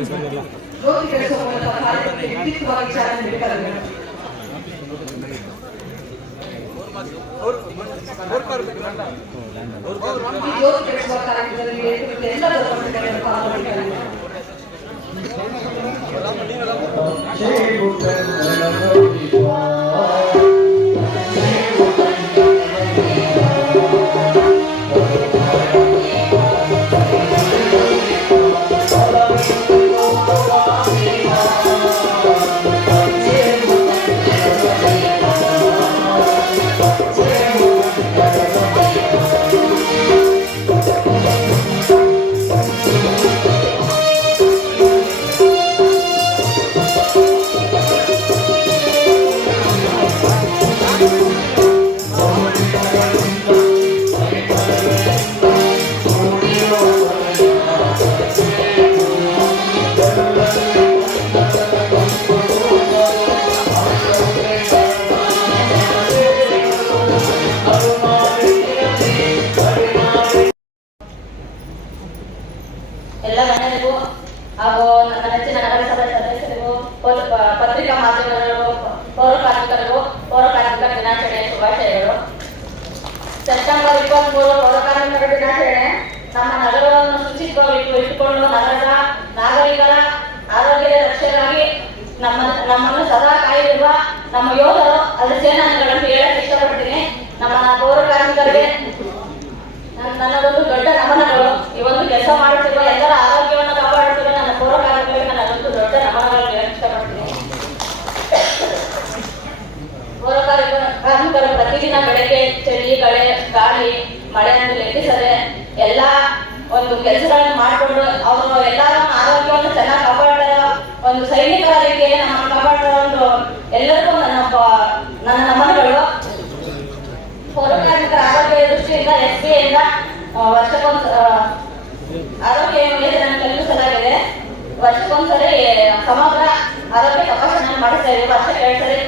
ಜ್ಯೋತಿ ಬೆಳೆಸುವ ಮೂಲಕ ಕಾರ್ಯಕ್ಕೆ ವ್ಯಕ್ತಿತ್ವವಾಗಿ ಚಾಲನೆ ನೀಡಲಾಗಿದೆ. ಈ ಜ್ಯೋತಿ ಬೆಳೆಸುವ ಕಾರ್ಯಕ್ರಮದಲ್ಲಿ ಎಲ್ಲ ಧರ್ಮಗಳನ್ನು ಪಾಲ್ಗೊಂಡಿದ್ದಾರೆ. ಎಲ್ಲ ಗಣ್ಯರಿಗೂ ಹಾಗೂ ನನ್ನ ನೆಚ್ಚಿನ ನಗರಸಭೆ ಸದಸ್ಯರಿಗೂ ಪತ್ರಿಕಾ ಮಾಧ್ಯಮಗಳಿಗೂ ಪೌರ ಕಾರ್ಮಿಕರ ದಿನಾಚರಣೆಯ ಶುಭಾಶಯಗಳು. ಸೆಪ್ಟೆಂಬರ್ 23 ಪೌರ ಕಾರ್ಮಿಕರ ದಿನಾಚರಣೆ ನಮ್ಮ ನಗರವನ್ನು ಶುಚಿತ್ವವಿಟ್ಟುಕೊಂಡು ನಗರದ ನಾಗರಿಕರ ಆರೋಗ್ಯದ ರಕ್ಷಣೆಗಾಗಿ ನಮ್ಮನ್ನು ಸದಾ ಕಾಯ್ದಿರುವ ನಮ್ಮ ಯೋಧರು ಅದರ ಸೇನಾನಿಗಳನ್ನು ಹೇಳಕ್ಕೆ ಇಷ್ಟಪಡ್ತೀನಿ. ನಮ್ಮ ಪೌರ ಕಾರ್ಮಿಕರಿಗೆ ನನ್ನದೊಂದು ದೊಡ್ಡ ನಮನಗಳು. ಈ ಒಂದು ಕೆಲಸ ಮಾಡುತ್ತಿರುವ ಎಲ್ಲರ ಆರೋಗ್ಯವನ್ನು ಕಾಪಾಡುತ್ತಿರುವ ನನ್ನ ಪೌರ ಕಾರ್ಮಿಕರಿಗೆ ನನ್ನದೊಂದು ದೊಡ್ಡ ನಮನಗಳು ಹೇಳಕ್ಕೆ ಇಷ್ಟಪಡ್ತೀನಿ. ಪೌರ ಕಾರ್ಮಿಕರು ಪ್ರತಿದಿನ ಬೆಳಗ್ಗೆ ಚಳಿ ಗಾಳಿ ಮಳೆಯನ್ನು ಲೆಕ್ಕಿಸದೆ ಎಲ್ಲ ಒಂದು ಕೆಲಸಗಳನ್ನು ಮಾಡಿಕೊಂಡು ಅವರು ಎಲ್ಲರ ಆರೋಗ್ಯವನ್ನು ಚೆನ್ನಾಗಿ ಕಾಪಾಡುವ ಒಂದು ಸೈನಿಕರ ರೀತಿಯಲ್ಲಿ ನಮ್ಮನ್ನು ಕಾಪಾಡುವ ಒಂದು ಎಲ್ಲರಿಗೂ ನನ್ನ ನಮನಗಳು. ಪೌರ ಕಾರ್ಮಿಕರ ಆರೋಗ್ಯ ದೃಷ್ಟಿಯಿಂದ SBIಯಿಂದ ವರ್ಷಕ್ಕೊಂದು ಆರೋಗ್ಯ ಯೋಜನೆಯನ್ನು ಕಲ್ಪಿಸಲಾಗಿದೆ. ವರ್ಷಕ್ಕೊಂದ್ಸರಿ ಸಮಗ್ರ ಆರೋಗ್ಯ ತಪಾಸಣೆ ಮಾಡಿಸ್ತಾ ಇದ್ದೀವಿ. ವರ್ಷಕ್ಕೆ 2 ಸರಿ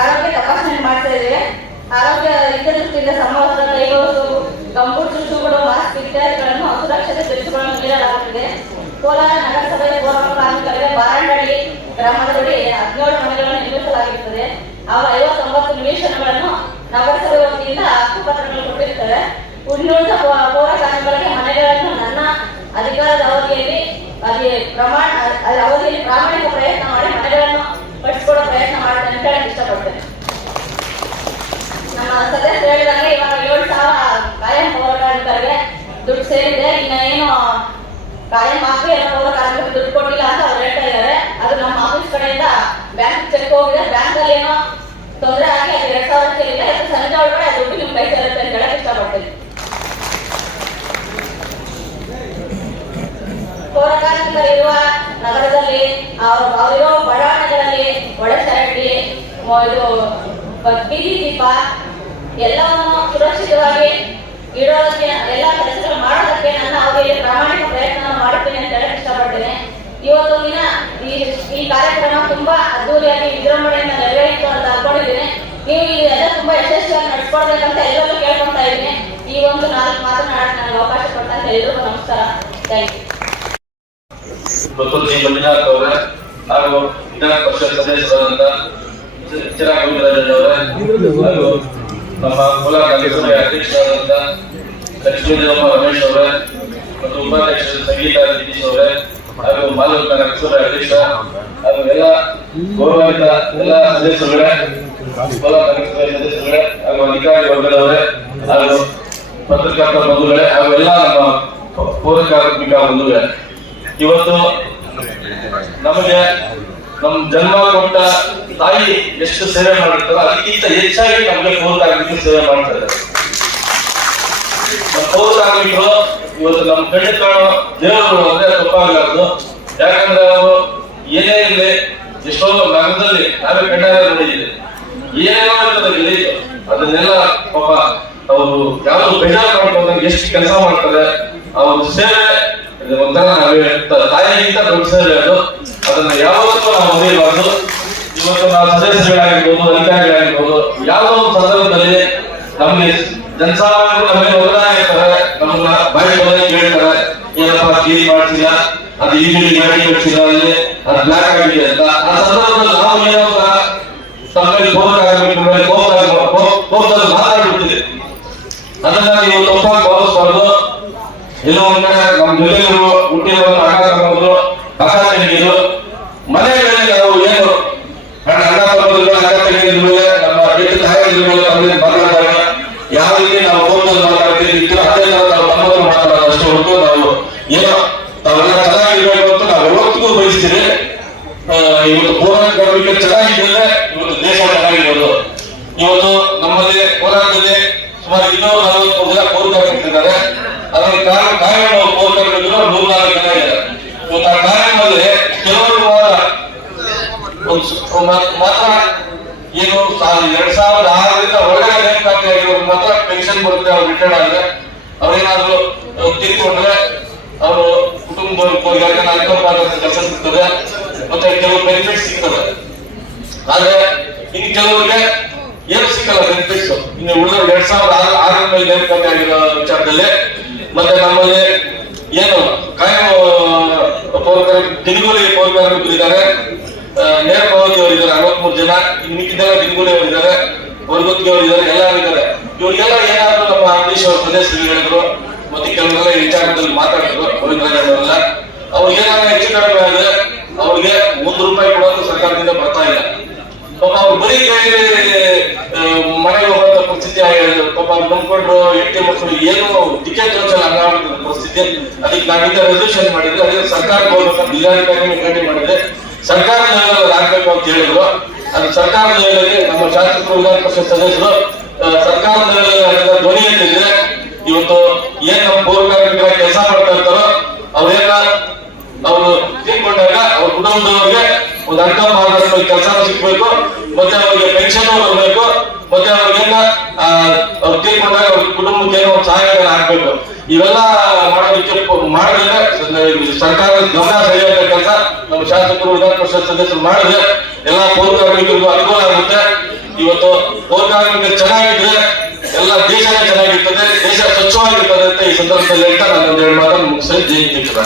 ಆರೋಗ್ಯ ತಪಾಸಣೆ ಮಾಡ್ತಾ ಇದ್ದೀವಿ. ಆರೋಗ್ಯ ಹಿತದೃಷ್ಟಿಯಿಂದ ಸಮವಸ್ತ್ರ, ಕೈಗೌಸು, ಕಂಪ್ಯೂಟರ್ ಶೂಗಳು, ಮಾಸ್ಕ್ ಇತ್ಯಾದಿಗಳನ್ನು ಸುರಕ್ಷತೆ ತಿಳಿಸುಗಳನ್ನು ನೀಡಲಾಗುತ್ತಿದೆ. ಕೋಲಾರ ನಗರಸಭೆಯ ಪೌರ ಕಾರ್ಮಿಕರಿಗೆ ಬಾರಂಡಳ್ಳಿ ಗ್ರಾಮದ ಬಳಿ 17 ಮನೆಗಳನ್ನು ನಿರ್ಮಿಸಲಾಗಿರುತ್ತದೆ. ಅವು 59 ನಿವೇಶನಗಳನ್ನು ನಗರಸಭೆ ವತಿಯಿಂದ ಹಕ್ಕುಪತ್ರಗಳು ಕೊಟ್ಟಿರುತ್ತವೆ. ಉಳಿದ ಪೌರ ಕಾರ್ಮಿಕರಿಗೆ ಮನೆಗಳನ್ನು ನನ್ನ ಅಧಿಕಾರದ ಅವಧಿಯಲ್ಲಿ ಪ್ರಾಮಾಣಿಕ ಪ್ರಯತ್ನ ಮಾಡಿ ಮನೆಗಳನ್ನು ಕಟ್ಟಿಸಿಕೊಡೋ ಪ್ರಯತ್ನ ಮಾಡ್ತೇನೆ ಅಂತ ಹೇಳಕ್ ಇಷ್ಟಪಡ್ತೇನೆ. ನಮ್ಮ ಸದಸ್ಯರು ಹೇಳಿದಂಗೆ ಇವಾಗ 7,000 ಕಾಯಂ ಪೌರ ಕಾರ್ಮಿಕರಿಗೆ ದುಡ್ಡು ಸೇರಿದೆ. ಇನ್ನ ಏನು ಕಾಯಂ ಹಾಕಿ ಎಲ್ಲ ಪೌರ ಕಾರ್ಮಿಕರಿಗೆ ದುಡ್ಡು ಕೊಟ್ಟಿಲ್ಲ ಅಂತ ಅವ್ರು ಹೇಳ್ತಾ ಇದ್ದಾರೆ. ಅದು ನಮ್ಮ ಆಫೀಸ್ ಕಡೆಯಿಂದ ಬ್ಯಾಂಕ್ ಚೆಕ್ ಹೋಗಿದೆ. ಬ್ಯಾಂಕ್ ಅಲ್ಲಿ ಏನೋ ತೊಂದರೆ ಆಗಿ ಅದು 2,000 ಸೇರಿದೆ. ಸಂಜೆ ಒಳಗಡೆ ದುಡ್ಡು ನಿಮ್ ಕೈ ಸೇರುತ್ತೆ ಅಂತ ಹೇಳಕ್ ಇಷ್ಟಪಡ್ತೀನಿ. ಪೌರ ಕಾರ್ಮಿಕರಿರುವ ನಗರದಲ್ಲಿ ಅವರಿರೋ ಬಡಾವಣೆಗಳಲ್ಲಿ ಒಳಚರಂಡಿ, ಬೀದಿ ದೀಪ ಎಲ್ಲವನ್ನು ಸುರಕ್ಷಿತವಾಗಿ ಇಡೋದಕ್ಕೆ ಎಲ್ಲ ಕೆಲಸಗಳು ಮಾಡೋದಕ್ಕೆ ನನ್ನ ಅವರಿಗೆ ಪ್ರಾಮಾಣಿಕ ಪ್ರಯತ್ನ ಮಾಡುತ್ತೇನೆ ಅಂತ ಹೇಳಕ್ ಇಷ್ಟಪಡ್ತೇನೆ. ಇವತ್ತು ದಿನ ಈ ಕಾರ್ಯಕ್ರಮ ತುಂಬಾ ಅದ್ದೂರಿಯಾಗಿ ವಿಜೃಂಭಣೆಯಿಂದ ನೆರವೇರಿತು ಅಂತ ಅನ್ಕೊಂಡಿದ್ದೀನಿ. ನೀವು ಇದೆಲ್ಲ ತುಂಬಾ ಯಶಸ್ವಿಯಾಗಿ ನಡೆಸ್ಕೊಡ್ಬೇಕಂತ ಎಲ್ಲರೂ ಕೇಳ್ಕೊತಾ ಇದ್ದೀನಿ. ಈ ಒಂದು 4 ಮಾತನಾಡಕ್ಕೆ ನನಗೆ ಅವಕಾಶ ಕೊಟ್ಟಂತ ಎಲ್ಲರಿಗೂ ನಮಸ್ಕಾರ. Thank you. ಮಂಜುನಾಥ್ ಅವರೇ ಹಾಗೂ ವಿಧಾನ ಪರಿಷತ್ ಸದಸ್ಯರಾದಂತ ಚಿರಾಗ್ ಅವರೇ ಹಾಗೂ ನಮ್ಮ ಕೋಲಾರ ನಗರಸಭೆ ಅಧ್ಯಕ್ಷರಾದಂತ ಲಕ್ಷ್ಮೀದೇವಮ್ಮ ರಮೇಶ್ ಅವರೇ ಮತ್ತು ಉಪಾಧ್ಯಕ್ಷರು ಸಂಗೀತಾ ದಿನೇಶ್ ಅವರೇ ಹಾಗೂ ಮಾಲೂಕ ನಗರಸಭೆ ಅಧ್ಯಕ್ಷ ಹಾಗೂ ಎಲ್ಲ ಗೌರವಿತ ಎಲ್ಲ ಸದಸ್ಯರುಗಳೇ, ಕೋಲಾರ ನಗರಸಭೆ ಸದಸ್ಯರುಗಳೇ ಹಾಗೂ ಅಧಿಕಾರಿ ವರ್ಗದವರೇ ಹಾಗೂ ಪತ್ರಕರ್ತ ಬಂಧುಗಳೇ ಹಾಗೂ ಎಲ್ಲ ನಮ್ಮ ಪೌರ ಕಾರ್ಮಿಕ ಬಂಧುಗಳೇ, ಇವತ್ತು ನಮಗೆ ನಮ್ಮ ಜನ್ಮ ಕೊಟ್ಟ ತಾಯಿ ಎಷ್ಟು ಸೇವೆ ಮಾಡಿರ್ತಾರೋ ಅದಕ್ಕಿಂತ ಹೆಚ್ಚಾಗಿ ನಮಗೆ ಪೌರ ಕಾರ್ಮಿಕರು ಸೇವೆ ಮಾಡ್ತಾರೆ. ಪೌರ ಕಾರ್ಮಿಕರು ಇವತ್ತು ನಮ್ಮ ಕಣ್ಣು ಕಾಣೋ ದೇವರು ಅಂದ್ರೆ ತಪ್ಪಾಗಲಾರದು. ಯಾಕಂದ್ರೆ ಅವರು ಏನೇ ಇಲ್ಲಿ ಎಷ್ಟೋ ನಗರದಲ್ಲಿ ನಾವೇ ಕಣ್ಣಾರೆ ನೋಡಿದ್ದೀವಿ, ಏನೇನೋ ಇರ್ತದೆ ಅದನ್ನೆಲ್ಲ ಪಾಪ ಅವರು ಯಾರು ಬೇಜಾರು ಮಾಡ್ಕೊಂಡಂಗೆ ಎಷ್ಟು ಕೆಲಸ ಮಾಡ್ತಾರೆ. ಅವ್ರ ಸೇವೆ ಒಂಥರ ತಾಯಿಗಿಂತ ದೊಡ್ಡ ಸೇವೆ ಅದು. ಅದನ್ನ ಯಾವತ್ತೂ ನಾವು ಮರೆಯಬಾರ್ದು. ಇವತ್ತು ನಾವು ಸದಸ್ಯರಾಗಿರ್ಬೋದು, ಅಧಿಕಾರಿಗಳಾಗಿರ್ಬೋದು, ಯಾವುದೋ ಒಂದು ಸಂದರ್ಭದಲ್ಲಿ ನಮ್ಗೆ ಜನಸಾಮಾನ್ಯರು ನಮಗೆ ಒಗ್ಗರಣೆ ಇರ್ತಾರೆ, ನಮ್ಮನ್ನ ಬಾಯಿ ಕೇಳ್ತಾರೆ. ಏನಪ್ಪ ಕ್ಲೀನ್ ಮಾಡ್ತಿಲ್ಲ, ಅದು ಈಗಿನ ಗಾಡಿ ಕಟ್ಸಿಲ್ಲ, ಅಲ್ಲಿ ಅದು ಬ್ಲಾಕ್ ಆಗಿದೆ ಅಂತ. ಆ ಸಂದರ್ಭದಲ್ಲಿ ನಾವು ಏನೋ ತಮ್ಮಲ್ಲಿ ಕೋಪದಲ್ಲಿ ಮಾತಾಡ್ಬಿಡ್ತಿದೆ. ಅದನ್ನ ನೀವು ತಪ್ಪಾಗಿ ಭಾವಿಸಬಾರ್ದು. ಎಲ್ಲೋ ಒಂದ್ ಕಡೆ ನಮ್ಮ ಜೊತೆಗಳು ಹುಟ್ಟಿರೋ ಅಣ್ಣ ತಮ್ಮಂದ್ರು, ಅಕ್ಕ ತಂಗಿರು, ಮನೆಗಳಲ್ಲಿ ನಾವು ಏನು ಅಣ್ಣ ತಮ್ಮಂದ್ರು, ಅಕ್ಕ ತಂಗಿರ ಮೇಲೆ, ನಮ್ಮ ಹೆಣ್ಣು ತಾಯಿಗಳ ಮೇಲೆ ಅವ್ರಿಗೆ ಮಾತಾಡಿದಾಗ ಯಾವ ರೀತಿ ನಾವು ಕೋಪದಲ್ಲಿ ಮಾತಾಡ್ತೀವಿ, ಅದೇ ನಾವು ತಮ್ಮಂದ್ರು ಮಾತಾಡೋದು ಅಷ್ಟೇ ಹೊರತು ನಾವು ಏನೋ ತಾವೆಲ್ಲ ಚೆನ್ನಾಗಿರ್ಬೇಕು ಅಂತ ನಾವು ಯಾವತ್ತಿಗೂ ಬಯಸ್ತೀವಿ. ಇವತ್ತು ಹೋರಾಟಗಾರರಿಗೆ ಚೆನ್ನಾಗಿದ್ರೆ ಇವತ್ತು ದೇಶ ಚೆನ್ನಾಗಿರ್ಬೋದು. ಇವತ್ತು ನಮ್ಮಲ್ಲಿ ಹೋರಾಟದಲ್ಲಿ ಸುಮಾರು 243 ಜನ ಹೋರಾಟಗಾರರಿದ್ದಾರೆ. ಅದರಲ್ಲಿ ಕಾಯಂ ಹೋರಾಟಗಾರರು 104 ಜನ ಇದ್ದಾರೆ. ಇವತ್ತು ಆ ಕಾಯಂನಲ್ಲಿ ಕೆಲವರು ಮಾತ್ರ ಏನು 2006ರಿಂದ ಒಳಗಡೆ ನೇಮಕಾತಿ ಆಗಿರೋರು ಮಾತ್ರ ಪೆನ್ಷನ್ ಬರುತ್ತೆ. ಅವ್ರು ರಿಟೈರ್ಡ್ ಆದ್ರೆ ಅವ್ರೇನಾದ್ರು ತೀರ್ಕೊಂಡ್ರೆ ಅವರು ಕುಟುಂಬದವ್ರಿಗೆ ಕೆಲಸ ಸಿಗ್ತದೆ, ಮತ್ತೆ ಕೆಲವು ಬೆನಿಫಿಟ್ ಸಿಗ್ತದೆ. ಆದ್ರೆ ಇನ್ನು ಕೆಲವರಿಗೆ ಏನು ಸಿಕ್ಕಲ್ಲ ಬೆನಿಫಿಟ್ಸ್. ಇನ್ನು ಉಳಿದ 2006 ಮೇಲೆ ನೇಮಕಾತಿ ಆಗಿರೋ ವಿಚಾರದಲ್ಲಿ ಮತ್ತೆ ನಮ್ಮಲ್ಲಿ ಏನು ಕಾಯಂ ದಿನಗೂಲಿ ಪೌರಕಾರ್ಮಿಕರು ಇದ್ದಾರೆ, ನೇರ ಪಾವತಿ ಅವರಿದ್ದಾರೆ 63 ಜನ, ಇನ್ನು ಮಿಕ್ಕಿದಾಗ ದಿನಗೂಲಿ ಅವರಿದ್ದಾರೆ, ವರ್ಗುತ್ತಿಗೆ ಅವರಿದ್ದಾರೆ, ಎಲ್ಲರೂ ಇದ್ದಾರೆ. ಇವರಿಗೆಲ್ಲ ಏನಾದ್ರು ನಮ್ಮ ಅಂಬರೀಶ್ ಅವರ ಸದಸ್ಯರು ಹೇಳಿದ್ರು, ಮತ್ತೆ ಕೆಲವರೆಲ್ಲ ವಿಚಾರದಲ್ಲಿ ಮಾತಾಡಿದ್ರು. ಗೋವಿಂದರಾಜಲ್ಲ ಅವ್ರಿಗೆ ಏನಾದ್ರು ಹೆಚ್ಚು ಕಡಿಮೆ ಆದ್ರೆ ಅವ್ರಿಗೆ ₹1 ಕೊಡೋದು ಸರ್ಕಾರದಿಂದ ಬರ್ತಾ ಇಲ್ಲ. ಪಾಪ ಅವ್ರು ಬರೀ ಮನೆಗೆ ಹೋಗುವಂತ ಪರಿಸ್ಥಿತಿ ಆಗಿರೋದು. ಪಾಪ ಅವ್ರು ನಂಬ್ಕೊಂಡ್ರು ಹೆಂಡತಿ ಮಕ್ಕಳು ಏನು ಟಿಕೆಟ್ ತೋರಿಸಲ್ಲ ಹಂಗಾಗ್ಬಿಟ್ಟಿರೋ ಪರಿಸ್ಥಿತಿ. ಅದಕ್ಕೆ ನಾವಿಂದ ರೆಸಲ್ಯೂಷನ್ ಮಾಡಿದ್ರೆ ಅದೇ ಸರ್ಕಾರಕ್ಕೆ ಹೋಗ್ಬೇಕಂತ ಜಿಲ್ಲಾಧಿಕಾರಿ ಭೇಟಿ ಮಾಡಿದ್ರೆ ಸರ್ಕಾರ ಲೆವೆಲ್ ಆಗ್ಬೇಕು ಅಂತ ಹೇಳಿದ್ರು. ಅದು ಸರ್ಕಾರ ಲೆವೆಲ್ ನಮ್ಮ ಶಾಸಕರು, ವಿಧಾನ ಪರಿಷತ್ ಸದಸ್ಯರು ಸರ್ಕಾರ ಲೆವೆಲ್ ಧ್ವನಿ ಎತ್ತಿದ್ರೆ ಇವತ್ತು ಏನ್ ನಮ್ಮ ಪೌರಕಾರ್ಮಿಕರ ಕೆಲಸ ಮಾಡ್ತಾ ಇರ್ತಾರೋ ಅವ್ರೇನ ಅವರು ತೀರ್ಕೊಂಡಾಗ ಅವ್ರ ಕುಟುಂಬದವ್ರಿಗೆ ಒಂದು ಅರ್ಧ ಮಾರ್ಗದಲ್ಲಿ ಕೆಲಸ ಸಿಗ್ಬೇಕು, ಮತ್ತೆ ಅವ್ರಿಗೆ ಪೆನ್ಷನ್ ಬರಬೇಕು, ಮತ್ತೆ ಅವ್ರಿಗೆಲ್ಲ ಅವ್ರು ತೀರ್ಕೊಂಡಾಗ ಅವ್ರ ಕುಟುಂಬಕ್ಕೆ ಏನೋ ಒಂದು ಸಹಾಯ ಆಗ್ಬೇಕು. ಇವೆಲ್ಲ ಮಾಡೋದಕ್ಕೆ ಮಾಡಿದ್ರೆ ಸರ್ಕಾರದ ಗಮನ ಸೆಳೆಯುವಂತ ಕೆಲಸ ನಮ್ಮ ಶಾಸಕರು, ವಿಧಾನ ಪರಿಷತ್ ಸದಸ್ಯರು ಮಾಡಿದ್ರೆ ಎಲ್ಲಾ ಪೌರಕಾರ್ಮಿಕರಿಗೂ ಅನುಕೂಲ ಆಗುತ್ತೆ. ಇವತ್ತು ಪೌರಕಾರ್ಮಿಕರು ಚೆನ್ನಾಗಿದ್ರೆ ಎಲ್ಲ ದೇಶನೇ ಚೆನ್ನಾಗಿರ್ತದೆ, ದೇಶ ಸ್ವಚ್ಛವಾಗಿರ್ತದೆ ಅಂತ ಈ ಸಂದರ್ಭದಲ್ಲಿ ಹೇಳ್ತಾ ನಾನು 2 ಮಾತನ್ನು ಮುಗಿಸಿ ಜೈ ಹಿಂದ್.